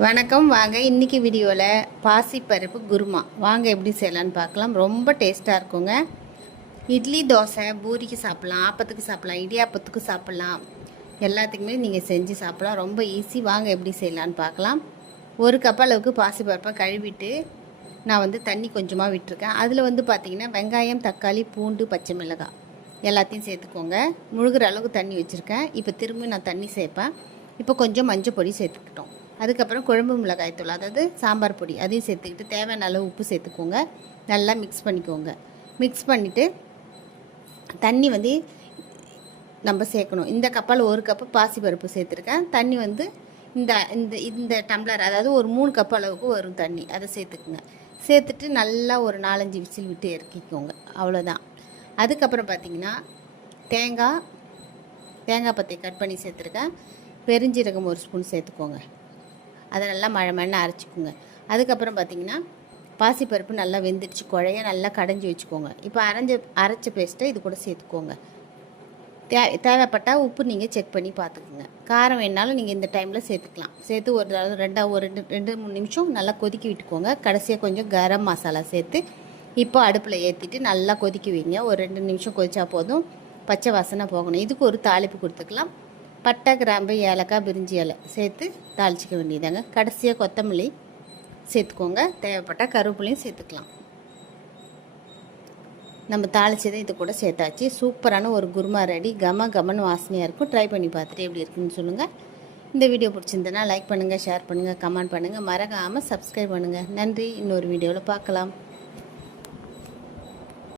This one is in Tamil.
வணக்கம். வாங்க இன்றைக்கி வீடியோவில் பாசிப்பருப்பு குருமா வாங்க எப்படி செய்யலான்னு பார்க்கலாம். ரொம்ப டேஸ்ட்டாக இருக்குங்க. இட்லி, தோசை, பூரிக்கு சாப்பிட்லாம், ஆப்பத்துக்கு சாப்பிட்லாம், இடியாப்பத்துக்கு சாப்பிட்லாம், எல்லாத்துக்குமே நீங்கள் செஞ்சு சாப்பிட்லாம். ரொம்ப ஈஸி. வாங்க எப்படி செய்யலான்னு பார்க்கலாம். ஒரு கப் அளவுக்கு பாசிப்பருப்பை கழுவிட்டு நான் தண்ணி கொஞ்சமாக விட்டுருக்கேன். அதில் பார்த்திங்கன்னா வெங்காயம், தக்காளி, பூண்டு, பச்சை மிளகாய் எல்லாத்தையும் சேர்த்துக்கோங்க. முழுகிற அளவுக்கு தண்ணி வச்சுருக்கேன். இப்போ திரும்பி நான் தண்ணி சேர்ப்பேன். இப்போ கொஞ்சம் மஞ்சள் பொடி சேர்த்துக்கிட்டோம். அதுக்கப்புறம் குழம்பு மிளகாய்த்தூள், அதாவது சாம்பார் பொடி, அதையும் சேர்த்துக்கிட்டு தேவையான அளவு உப்பு சேர்த்துக்கோங்க. நல்லா மிக்ஸ் பண்ணிக்கோங்க. மிக்ஸ் பண்ணிவிட்டு தண்ணி நம்ம சேர்க்கணும். இந்த கப்பால் ஒரு கப்பு பாசிப்பருப்பு சேர்த்துருக்கேன். தண்ணி இந்த இந்த இந்த டம்ளர், அதாவது ஒரு 3 கப் அளவுக்கு வரும் தண்ணி, அதை சேர்த்துக்குங்க. சேர்த்துட்டு நல்லா ஒரு 4-5 விசில் விட்டு இறக்கிக்கோங்க. அவ்வளோதான். அதுக்கப்புறம் பார்த்திங்கன்னா தேங்காய் பத்தை கட் பண்ணி சேர்த்துருக்கேன். பெருஞ்சீரகம் 1 ஸ்பூன் சேர்த்துக்கோங்க. அதை நல்லா மழை அரைச்சிக்கோங்க. அதுக்கப்புறம் பார்த்திங்கன்னா பாசிப்பருப்பு நல்லா வெந்துடுச்சு, குழைய நல்லா கடைஞ்சி வச்சுக்கோங்க. இப்போ அரைச்ச பேஸ்ட்டை இது கூட சேர்த்துக்கோங்க. தேவைப்பட்டால் உப்பு நீங்கள் செக் பண்ணி பார்த்துக்குங்க. காரம் வேணாலும் நீங்கள் இந்த டைமில் சேர்த்துக்கலாம். சேர்த்து ஒரு 2-3 நிமிஷம் நல்லா கொதிக்க விட்டுக்கோங்க. கடைசியாக கொஞ்சம் கரம் மசாலா சேர்த்து இப்போ அடுப்பில் ஏற்றிட்டு நல்லா கொதிக்க வைங்க. ஒரு 2 நிமிஷம் கொதிச்சா போதும். பச்சை வாசனை போகணும். இதுக்கு ஒரு தாளிப்பு கொடுத்துக்கலாம். பட்டை, கிராம்பு, ஏலக்காய், பிரிஞ்சி இலை சேர்த்து தாளிச்சிக்க வேண்டியதாங்க. கடைசியாக கொத்தமல்லி சேர்த்துக்கோங்க. தேவைப்பட்டால் கருவேப்பிலையும் சேர்த்துக்கலாம். நம்ம தாளிச்சதை இது கூட சேர்த்தாச்சு. சூப்பரான ஒரு குருமா ரெடி. கமன்னு வாசனையாக இருக்கும். ட்ரை பண்ணி பார்த்துட்டு எப்படி இருக்குன்னு சொல்லுங்கள். இந்த வீடியோ பிடிச்சிருந்தனா லைக் பண்ணுங்கள், ஷேர் பண்ணுங்கள், கமெண்ட் பண்ணுங்கள். மறக்காமல் சப்ஸ்கிரைப் பண்ணுங்கள். நன்றி. இன்னொரு வீடியோவில் பார்க்கலாம்.